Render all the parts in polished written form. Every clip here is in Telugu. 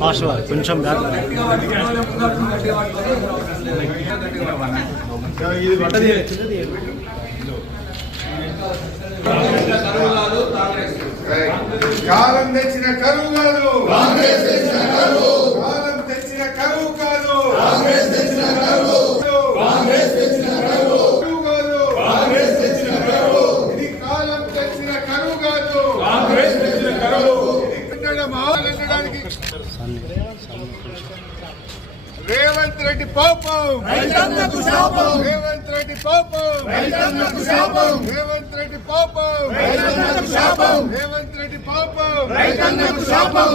కొంచెం కాలం తెచ్చిన కరువు కాదు, కాంగ్రెస్ తెచ్చిన కరువు. కాలం తెచ్చిన కరువు కాదు, కాంగ్రెస్ తెచ్చిన కరువు. కాంగ్రెస్ తెచ్చిన కరువు కాదు, కాంగ్రెస్ తెచ్చిన కరువు. ఇది కాలం తెచ్చిన కరువు కాదు, కాంగ్రెస్ తెచ్చిన కరువు. మాట్లాడడానికి రేవంత్ రెడ్డి పాపం, రైతన్నకు శాపం. రేవంత్ రెడ్డి పాపం, రైతన్నకు శాపం. రేవంత్ రెడ్డి పాపం, రైతన్నకు శాపం. రేవంత్ రెడ్డి పాపం, రైతన్నకు శాపం.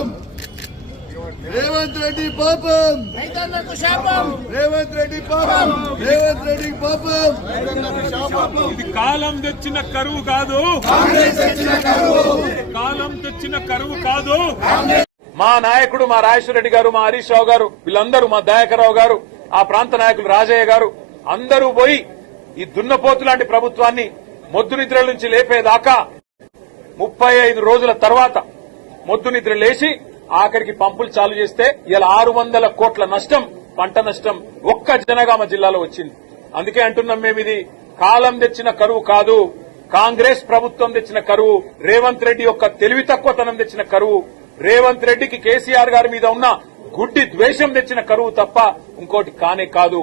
రేవంత్ రెడ్డి పాపం, రైతన్నకు శాపం. రేవంత్ రెడ్డి పాపం, రేవంత్ రెడ్డి పాపం, రైతన్నకు శాపం. ఇది కాలం తెచ్చిన కరువు కాదు, కాంగ్రెస్ తెచ్చిన కరువు. కాలం తెచ్చిన కరువు కాదు. మా నాయకుడు మా రాజేశ్వర రెడ్డి గారు, మా హరీష్ రావు గారు, వీళ్ళందరూ, మా దయాకర్రావు గారు, ఆ ప్రాంత నాయకులు రాజయ్య గారు అందరూ పోయి ఈ దున్నపోతు లాంటి ప్రభుత్వాన్ని మొద్దు నిద్రల నుంచి లేపేదాకా 35 రోజుల తర్వాత మొద్దు నిద్ర లేచి ఆఖరికి పంపులు చాలు చేస్తే ఇలా 600 కోట్ల నష్టం, పంట నష్టం ఒక్క జనగామ జిల్లాలో వచ్చింది. అందుకే అంటున్నాం మేము, ఇది కాలం తెచ్చిన కరువు కాదు, కాంగ్రెస్ ప్రభుత్వం తెచ్చిన కరువు, రేవంత్ రెడ్డి యొక్క తెలివి తక్కువతనం తెచ్చిన కరువు, రేవంత్ రెడ్డికి కేసీఆర్ గారి మీద ఉన్న గుడ్డి ద్వేషం తెచ్చిన కరువు తప్ప ఇంకోటి కానే కాదు.